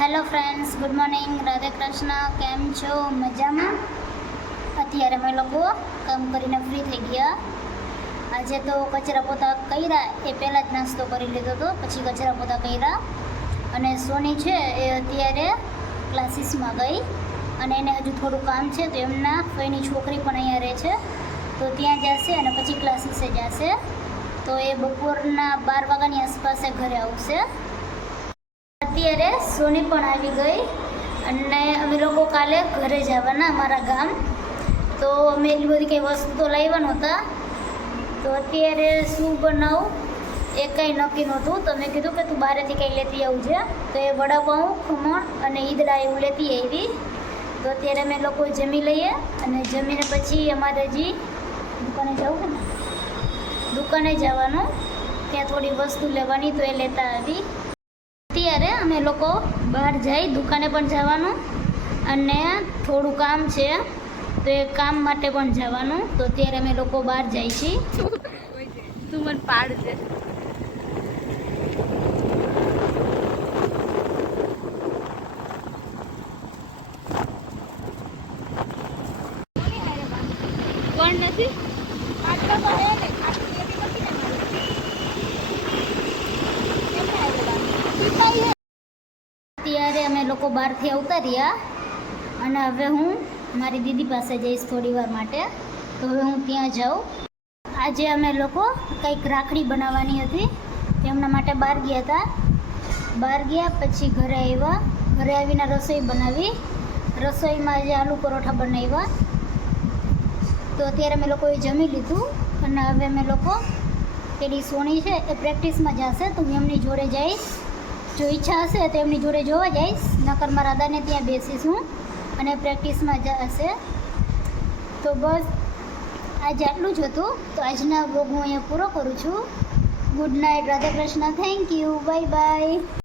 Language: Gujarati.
Hello friends, good morning. Radhe Krishna. કેમ છો? મજામાં? અત્યારે અમે લોકો કામ કરીને ફ્રી થઈ ગયા. આજે તો કચરા પોતા કર્યા, એ પહેલાં જ નાસ્તો કરી લીધો હતો, પછી કચરા પોતા કર્યા. અને સોની છે એ અત્યારે ક્લાસીસમાં ગઈ અને એને હજુ થોડું કામ છે, તો એમના ફઈની છોકરી પણ અહીંયા રહે છે, તો ત્યાં જશે અને પછી ક્લાસીસે જશે. તો એ બપોરના 12 વાગ્યાની આસપાસ ઘરે આવશે. અત્યારે સોની પણ આવી ગઈ અને અમે લોકો કાલે ઘરે જવાના અમારા ગામ. તો અમે એટલી બધી કંઈ વસ્તુ તો લાવ્યા નહોતા, તો અત્યારે શું બનાવું એ કંઈ નક્કી નહોતું. તો મેં કીધું કે તું બહારેથી કંઈ લેતી આવું છે, તો એ વડાપાઉં, ખમણ અને ઈદડા એવું લેતી આવી. તો અત્યારે અમે લોકો જમી લઈએ અને જમીને પછી અમારે હજી દુકાને જવું ને, દુકાને જવાનું, ત્યાં થોડી વસ્તુ લેવાની, તો એ લેતા આવી. અત્યારે અમે લોકો બહાર જઈ, દુકાને પણ જવાનું અને થોડું કામ છે, તો એ કામ માટે પણ જવાનું. તો અત્યારે અમે લોકો બહાર જઈએ છીએ. તું મને પાડજે. કોણ નથી? અત્યારે અમે લોકો બહારથી આવતા રહ્યા અને હવે હું મારી દીદી પાસે જઈશ થોડી વાર માટે. તો હવે હું ત્યાં જાઉં. આજે અમે લોકો કંઈક રાખડી બનાવવાની હતી, એમના માટે બહાર ગયા હતા. બહાર ગયા પછી ઘરે આવ્યા, ઘરે આવીને રસોઈ બનાવી. રસોઈમાં આજે આલુ પરોઠા બનાવ્યા. તો અત્યારે અમે લોકોએ જમી લીધું અને હવે અમે લોકો પેલી સોની છે એ પ્રેક્ટિસમાં જશે, તો હું એમની જોડે જઈશ. જો ઈચ્છા હશે તો એમની જોડે જોવા જઈશ, નકર મારા દાદાને ત્યાં બેસીશું અને પ્રેક્ટિસમાં જશે. તો બસ આજે આટલું જ હતું. તો આજના વ્લોગ હું અહીંયા પૂરો કરું છું. Good night. Radhe Krishna. Thank you. Bye bye.